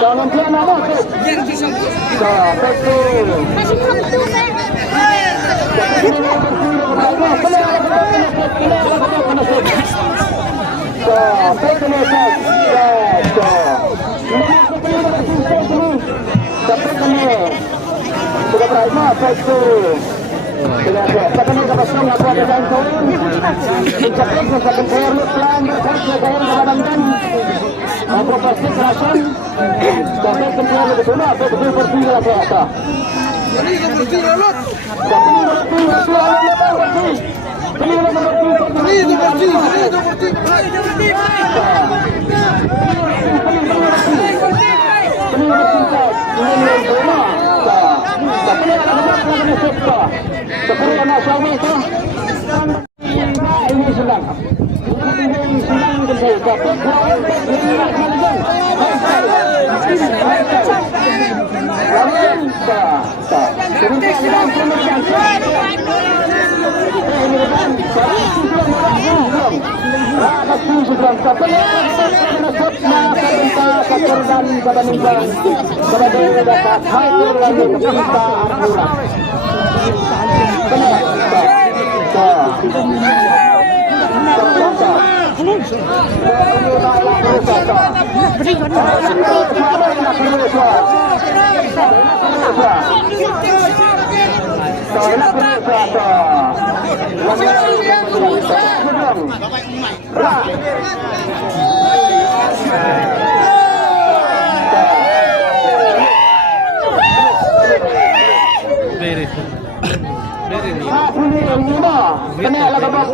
Jangan dia nama. Masih satu kan? Sudah berakhir satu. Sekarang kapasnya apa ada jantung? Mencapai kesakitan perlu pelan berkata dengan kebadan. Proporsi kerasan. Sampai kembali ke sana atau betul bertinggal ke atas. Jadi seperti lalut. Tapi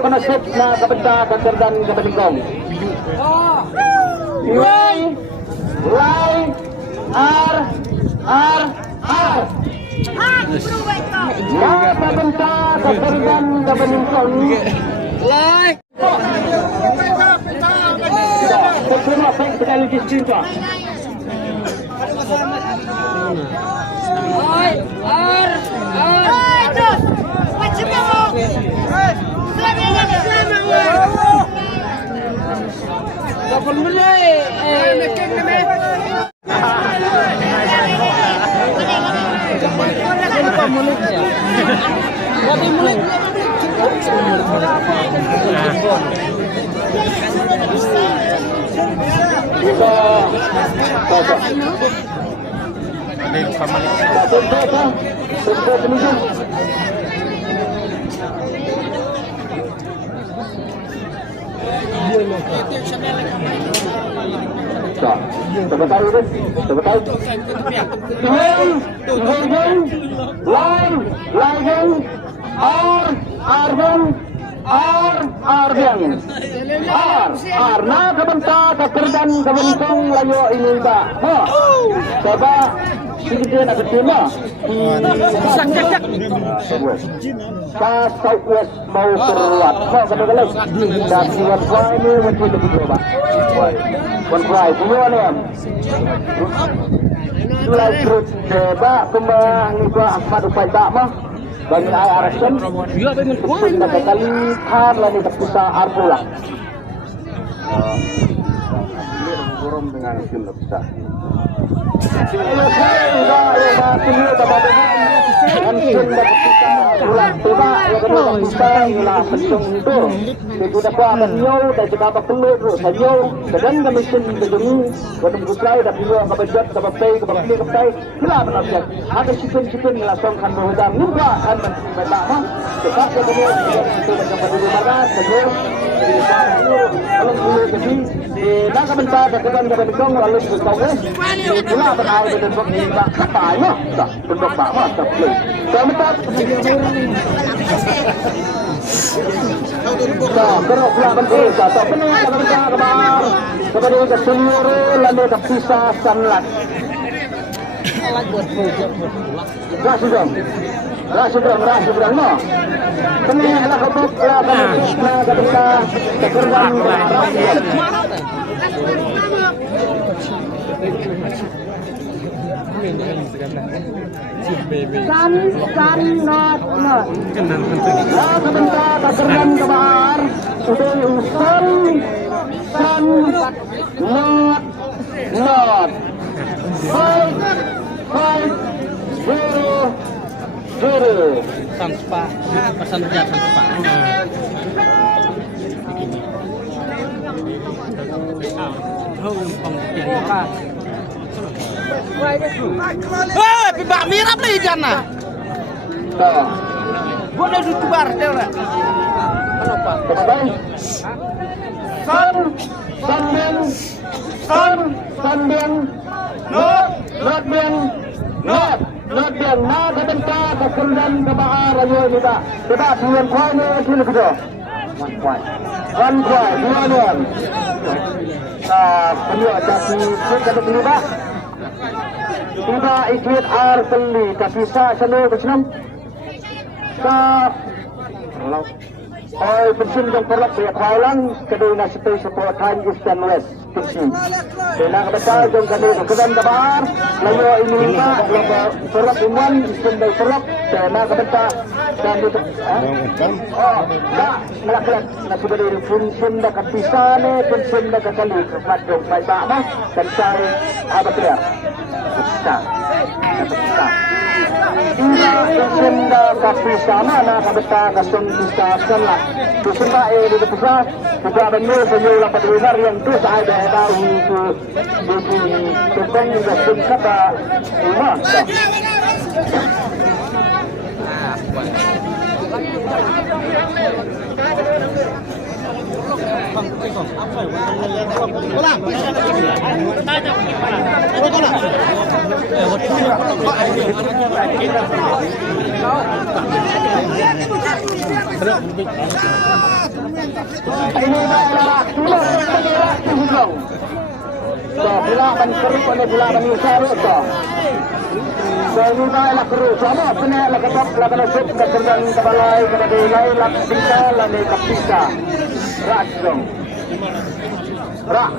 penasib na kabenta kanterdan kabeningkong. Na kabenta kanterdan kabeningkong. Semua sekali distinta. Arna kabenta kakerdan kabentong layo ini ba. Coba Sige na betul Sa Southwest mau keruat. Kau kena gelas. Dan buat kau ini mesti lebih coba. Buat kau punya ni. Sulai terus coba kembang itu Ahmad Ufai tak mah. Bagi ayah Arsen. Kita kali kan lagi terpisah arpulah. Burung dengan film besar. Berada di tempat katanya tak untuk bawa tapi sebentar keraplah bentuk atau benar bentuk kabar kepada seluruh lalu terpisah sanlat Rasidram no peninglah ketuklah ketuklah ketuklah kekerjaan San not sebentar kekerjaan kebar usul san not 0-0. Sanspa, pesan kerja Sanspa. Pibak mirap nih jana. Gua udah YouTuber dia udah. Kenapa? Not bien, nada bentar, kemudian ke bahar ayo kita. Kita tuan kuai ni sini kita. One kuai, dua nuan. Beliau jadi kita terlibat. Tiba ikut air beli, tapi saya selalu bersenam. Oi pensin yang perlu dia kuailan kedua nasi teh support time is dan west pensin. Kena betul jom kedua kedan kabar. Lalu ini tak lalu perlu iman istimewa dari perlu. Kena betul dan itu. Oh, tak melaklat nasi beri pensin dah kepisah ni pensin dah kekali kemat jom baik bah. Dan saya apa dia? Kepisah. Sunda kapisah mana kabeta kasum pisah sana. Sunda di pisah juga benar senyum lapat besar yang tu saya dah tahu itu tentang kasum kata rumah. Bila mencuri pada bila menyusahkan itu, ini baiklah kerus. Sama kena lekatap lekatap kekerjaan kebalai kepada lain lak bisa lain kapisa. Rak dong. Rak.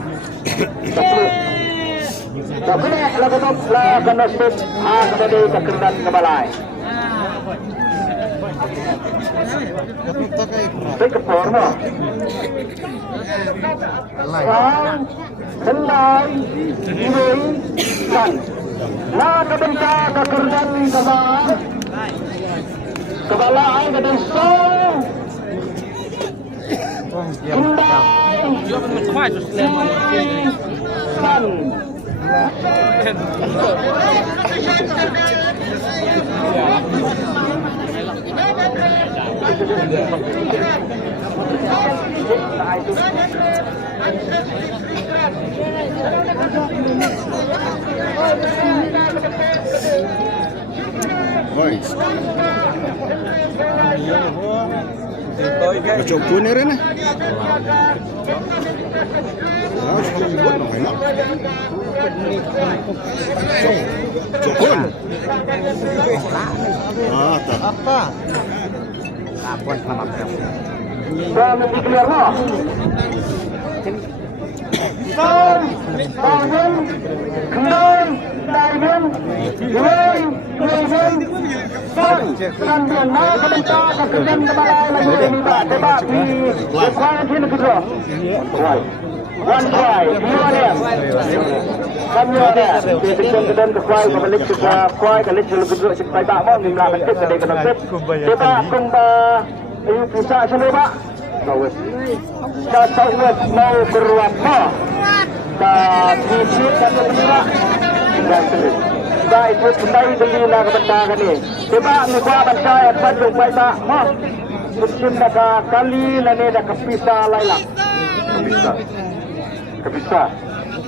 Tak kena lekatap lekatap kepada kekerjaan kebalai. Tekepor no. Kendai, ini kan. Nah kebenca kekerjaan kebalai kedan so. Kan. Macam pun ni Ren. Cokon. Tak. Apa? Apa nama dia? Kami dikeluar no. Bangun, kendai, daimen, mulai, sambil nak kebentar kekerjaan kebalai lagi terlibat tebak di kuala sini kita. One try, dua dia. Kami ada di kekerjaan kekuai kebalik ke kuai kali selalu kedua sampai tak mau nimla mentik kedai kena set. Tebak kumba, ini pusat sini pak. Kawes. Kawes mau keruat mau. Tapi kita tidak dan terus. Kita itu kembali beli nak kebentar ni. Sebab ni kuah bersaya pasuk baik tak mau. Musim dah kali lani dah kepisah lailah. Kepisah.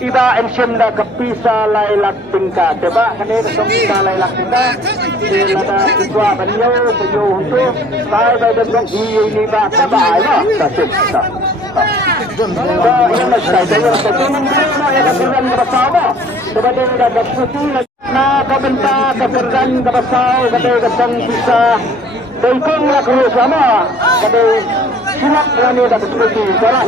Iba ensim dah kepisah lailah tingkat. Sebab kini kepisah lailah tingkat. Dia dah kuah penyu untuk saya dah dok ini bah sebab ya. Tasik. Ini mesti saya bertemu dengan kebetulan bersama. Kepada dah bersuci. Nah kebentar kekerjaan kebasau kedai kesang bisa. Tengkong lah kerja sama. Kedai silat lani dah bersuci. Rak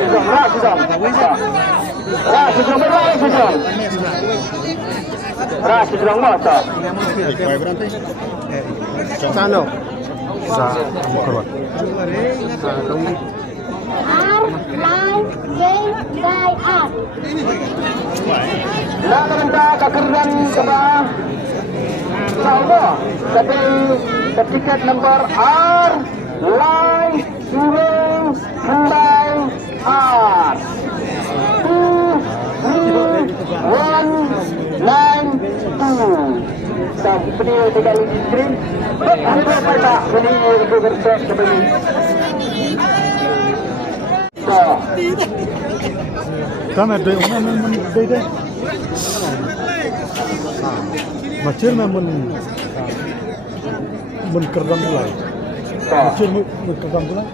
sidang. Masa. Sana. Sa keluar. Ar, lai, gay, gay, ar. Nak kebentar kekerjaan kebah Saldo tapi tiket nomor R Lai Sureng Hyundai R 2192 dan beliau tinggal di screen hampir pada beliau itu berset kembali Kan ada orang yang beda. Macam kerjam mulai. Macam kerjam mulai.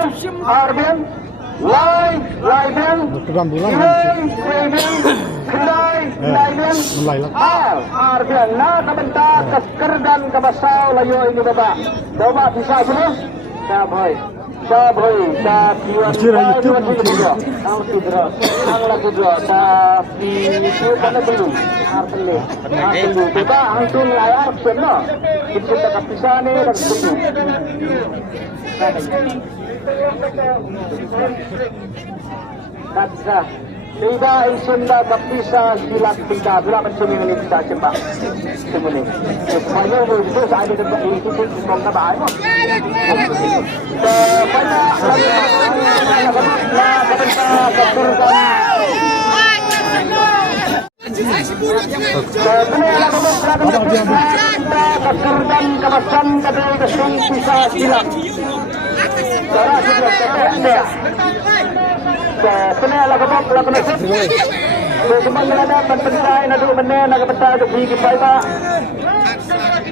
betul Arbian Lai Kerjam mulai. Mulai lah. Arbian nah kebentar kekerdan kebasau layu ini bapak coba bisa semua sabai tapi ang lagi dua tapi itu mana belum belum coba angsun layar semua kita kepisah nih dan belum kata tidak insunda kepisah silat tiga bila mencuri ini bisa cepat semuanya semuanya itu saat itu bongkar bahaya banyak kekerjaan kawasan kedai kesung bisa silat cara sudah ketemu kena lakukan nasib semua ada penpentai nadu benar nak pentai tu pergi kita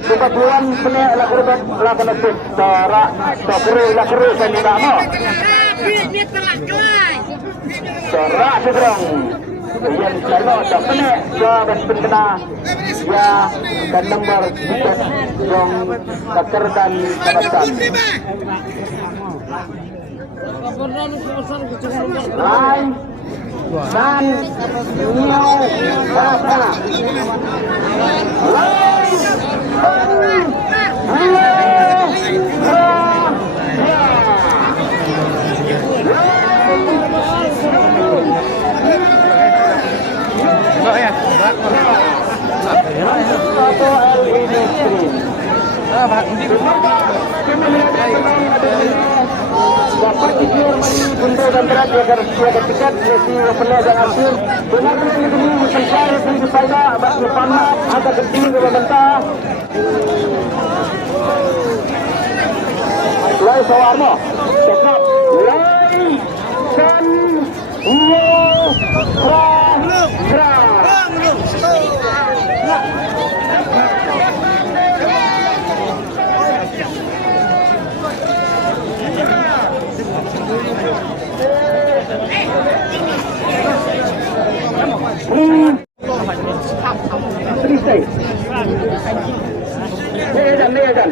kebetulan kena lakukan nasib cara keru saya tidak mau cara sedang yang saya tak kena jawaban penkena ya dan nomor tiket yang kekerjaan kawasan Lai dan Niau Rasa Lai dapat dijual untuk dan berat agar siaga tiket lesi penuh dan hasil benar-benar ini mencari tinggi pada bagi panas agak kecil ke bentah Lai Sawarno tetap Lai San Iyo Ra Selesai. Lejan.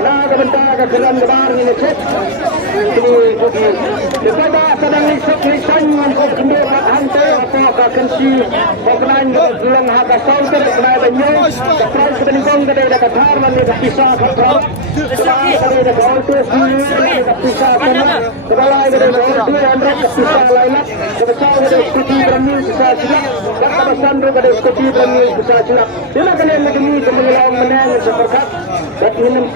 Nah, sebentar kegeran kebar ini cek. Ini kopi. Kepada sedang lisan untuk kendor hantu apakah kensi poknain gelang harga sauda poknain banyu. Kapal kebenikong kedai dekat harman ni kepisah kapal. Kedai dekat auto sini kepisah sama. Kebalai kedai auto andrak kepisah lainat. Kebesar kedai skuti berani kepisah silap. Kawasan kedai skuti berani kepisah silap. Bila kalian begini kemengelang menang seperkat. Dan ini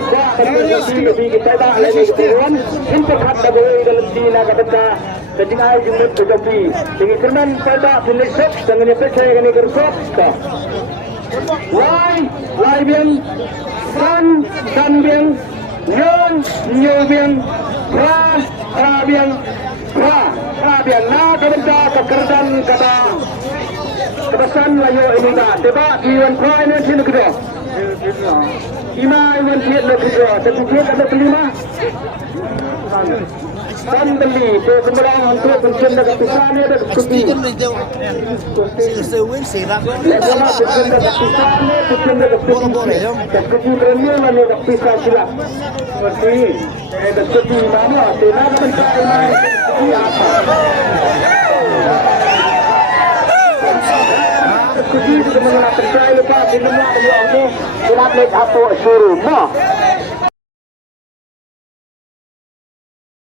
lebih kita tak lagi keturunan untuk hati boleh dalam dina kata ketika jumlah terjadi dengan kerman pada penisok dengan yang percaya dengan kerjok Lai biang san biang nyo biang ra biang nah kebenca kekerjaan kata kebesaran layu ini tak tiba kiwan pra ini sini kedua Ima iwan tiap nak kedua, satu tiap ada kelima. Dan beli, kemudian untuk pensiun dekat pisah ni ada skuti. Lama pensiun dekat pisah ni, pensiun dekat skuti. Skuti premier mana dekat pisah silap. Seperti dekat skuti mana, tidak mencari mana skuti apa. Skuti itu mengenai percaya lupa di dunia beliau ini. Tidak boleh apa suruh mo.